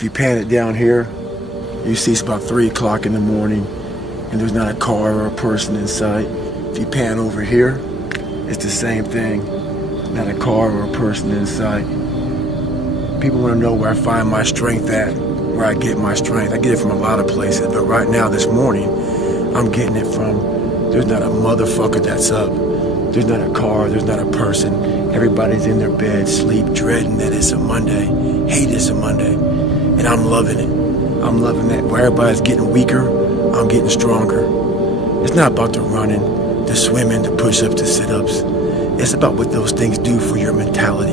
If you pan it down here, you see it's about 3 o'clock in the morning and there's not a car or a person in sight. If you pan over here, it's the same thing. Not a car or a person in sight. People want to know where I find my strength at, where I get my strength. I get it from a lot of places, but right now, this morning, I'm getting it from, there's not a motherfucker that's up. There's not a car, there's not a person. Everybody's in their bed, sleep, dreading that it's a Monday, hate it's a Monday. And I'm loving it. I'm loving that. Where everybody's getting weaker, I'm getting stronger. It's not about the running, the swimming, the push-ups, the sit-ups. It's about what those things do for your mentality.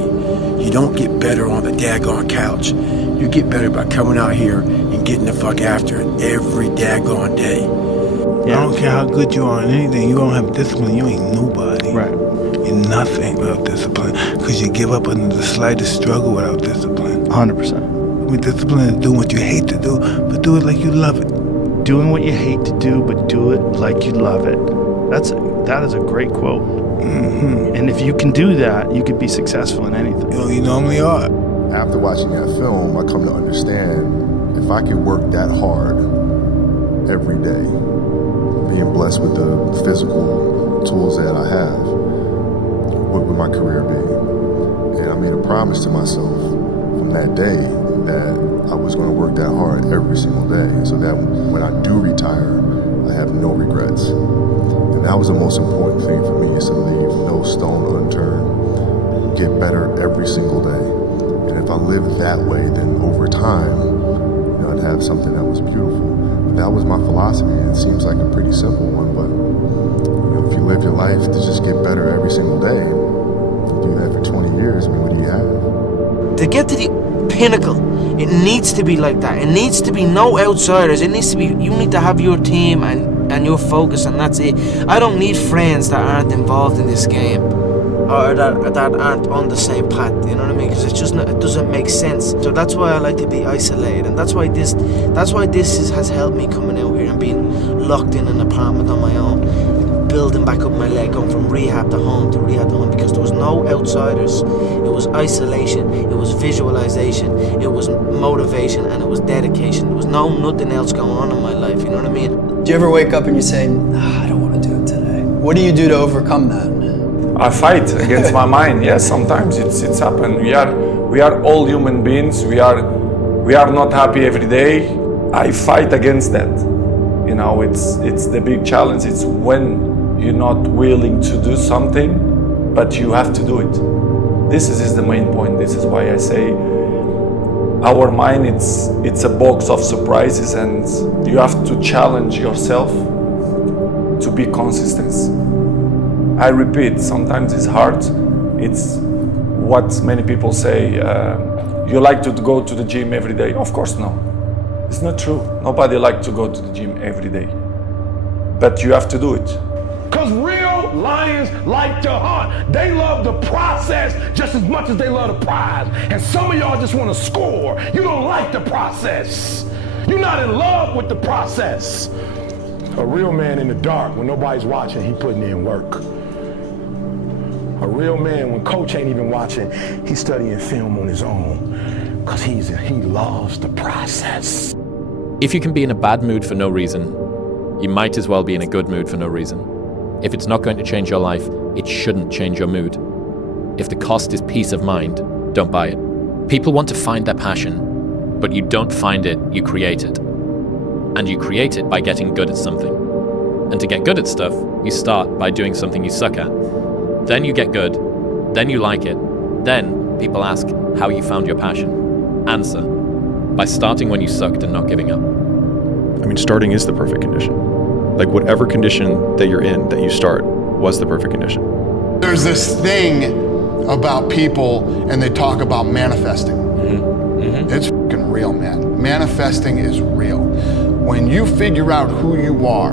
You don't get better on the daggone couch. You get better by coming out here and getting the fuck after it every daggone day. Yeah. I don't care how good you are in anything, you don't have discipline, you ain't nobody. Right. You're nothing without discipline, because you give up under the slightest struggle without discipline. 100%. I mean, discipline is doing what you hate to do, but do it like you love it. Doing what you hate to do, but do it like you love it. That is a great quote. Mm-hmm. And if you can do that, you could be successful in anything. You normally are. After watching that film, I come to understand if I could work that hard every day, being blessed with the physical tools that I have, what would my career be? And I made a promise to myself from that day that I was going to work that hard every single day so that when I do retire, I have no regrets. And that was the most important thing for me, is to leave no stone unturned, get better every single day. And if I lived that way, then over time, I'd have something that was beautiful. But that was my philosophy, and it seems like a pretty simple one, but if you live your life to just get better every single day, and do that for 20 years, I mean, what do you have? To get to the pinnacle, it needs to be like that. It needs to be no outsiders. It needs to be, you need to have your team and your focus, and that's it. I don't need friends that aren't involved in this game, or that aren't on the same path, you know what I mean? Because it's just not, it doesn't make sense. So that's why I like to be isolated, and that's why this has helped me coming out here and being locked in an apartment on my own, building back up my leg, going from rehab to home to rehab to home, because there was no outsiders. It was isolation, it was visualization, it was motivation, and it was dedication. There was nothing else going on in my life, you know what I mean? Do you ever wake up and you say, I don't want to do it today? What do you do to overcome that? I fight against my mind. Yes, sometimes it's happened. We are all human beings. We are not happy every day. I fight against that. You know, it's the big challenge. It's when you're not willing to do something, but you have to do it. This is the main point. This is why I say our mind, it's a box of surprises, and you have to challenge yourself to be consistent. I repeat, sometimes it's hard. It's what many people say, you like to go to the gym every day. Of course, no. It's not true. Nobody likes to go to the gym every day. But you have to do it. Because real lions like to hunt. They love the process just as much as they love the prize. And some of y'all just want to score. You don't like the process. You're not in love with the process. A real man in the dark, when nobody's watching, he putting in work. A real man, when coach ain't even watching, he's studying film on his own, because he loves the process. If you can be in a bad mood for no reason, you might as well be in a good mood for no reason. If it's not going to change your life, it shouldn't change your mood. If the cost is peace of mind, don't buy it. People want to find their passion, but you don't find it, you create it. And you create it by getting good at something. And to get good at stuff, you start by doing something you suck at. Then you get good, then you like it. Then people ask how you found your passion. Answer, by starting when you sucked and not giving up. I mean, starting is the perfect condition. Like whatever condition that you're in, that you start, was the perfect condition. There's this thing about people, and they talk about manifesting. It's fucking real, man. Manifesting is real. When you figure out who you are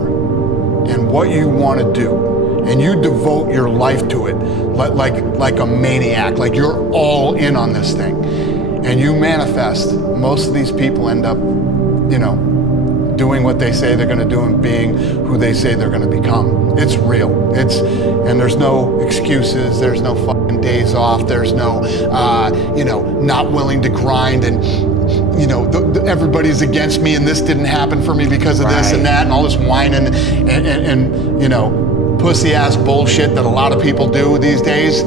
and what you want to do, and you devote your life to it like a maniac, like you're all in on this thing, and you manifest, most of these people end up, doing what they say they're going to do and being who they say they're going to become. It's real. And there's no excuses. There's no fucking days off. There's no, not willing to grind. And, everybody's against me and this didn't happen for me because of this and that and all this whining and you know, pussy ass bullshit that a lot of people do these days.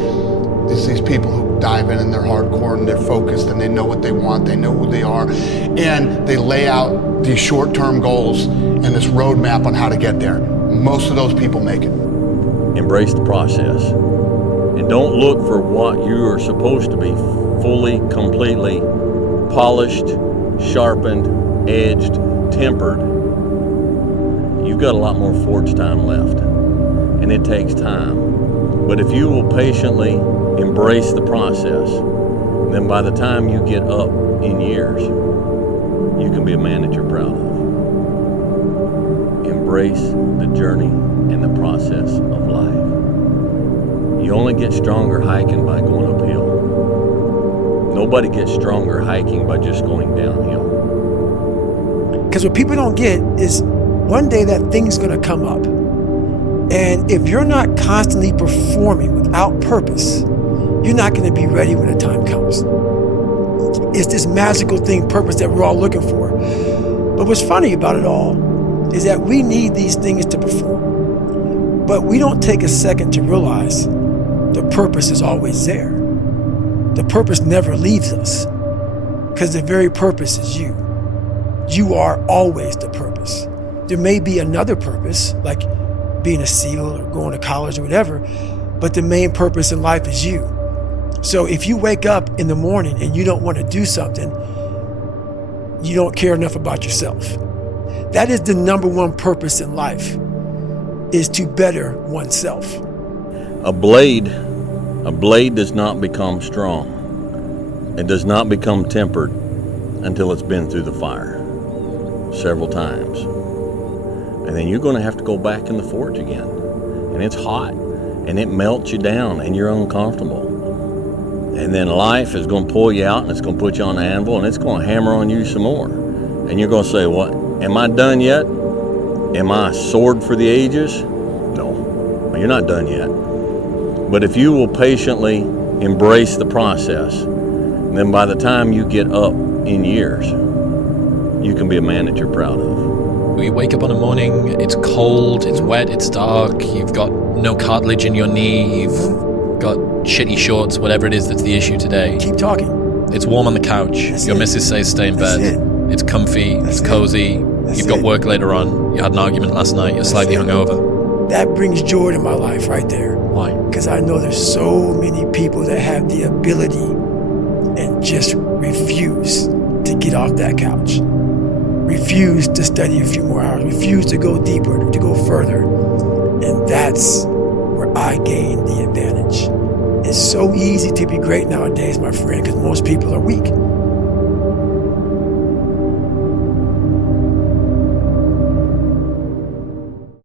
These people who dive in and they're hardcore and they're focused and they know what they want, they know who they are, and they lay out these short-term goals and this roadmap on how to get there. Most of those people make it. Embrace the process. And don't look for what you are supposed to be fully, completely polished, sharpened, edged, tempered. You've got a lot more forge time left, and it takes time. But if you will patiently embrace the process, then by the time you get up in years, you can be a man that you're proud of. Embrace the journey and the process of life. You only get stronger hiking by going uphill. Nobody gets stronger hiking by just going downhill. Because what people don't get is one day that thing's gonna come up. And if you're not constantly performing without purpose, you're not gonna be ready when the time comes. It's this magical thing, purpose, that we're all looking for. But what's funny about it all is that we need these things to perform. But we don't take a second to realize the purpose is always there. The purpose never leaves us, because the very purpose is you. You are always the purpose. There may be another purpose, like being a SEAL or going to college or whatever, but the main purpose in life is you. So if you wake up in the morning and you don't want to do something, you don't care enough about yourself. That is the number one purpose in life, is to better oneself. A blade does not become strong. It does not become tempered until it's been through the fire several times. And then you're going to have to go back in the forge again. And it's hot, and it melts you down, and you're uncomfortable. And then life is going to pull you out, and it's going to put you on the anvil, and it's going to hammer on you some more. And you're going to say, what, am I done yet? Am I a sword for the ages? No, you're not done yet. But if you will patiently embrace the process, then by the time you get up in years, you can be a man that you're proud of. You wake up in the morning, it's cold, it's wet, it's dark, you've got no cartilage in your knee, you've got shitty shorts, whatever it is that's the issue today. Keep talking. It's warm on the couch. Your missus says stay in bed. It's comfy, it's cozy. You've got work later on. You had an argument last night, you're slightly hungover. That brings joy to my life right there. Why? Because I know there's so many people that have the ability and just refuse to get off that couch. Refuse to study a few more hours, refuse to go deeper, to go further. And that's where I gain the advantage. It's so easy to be great nowadays, my friend, because most people are weak.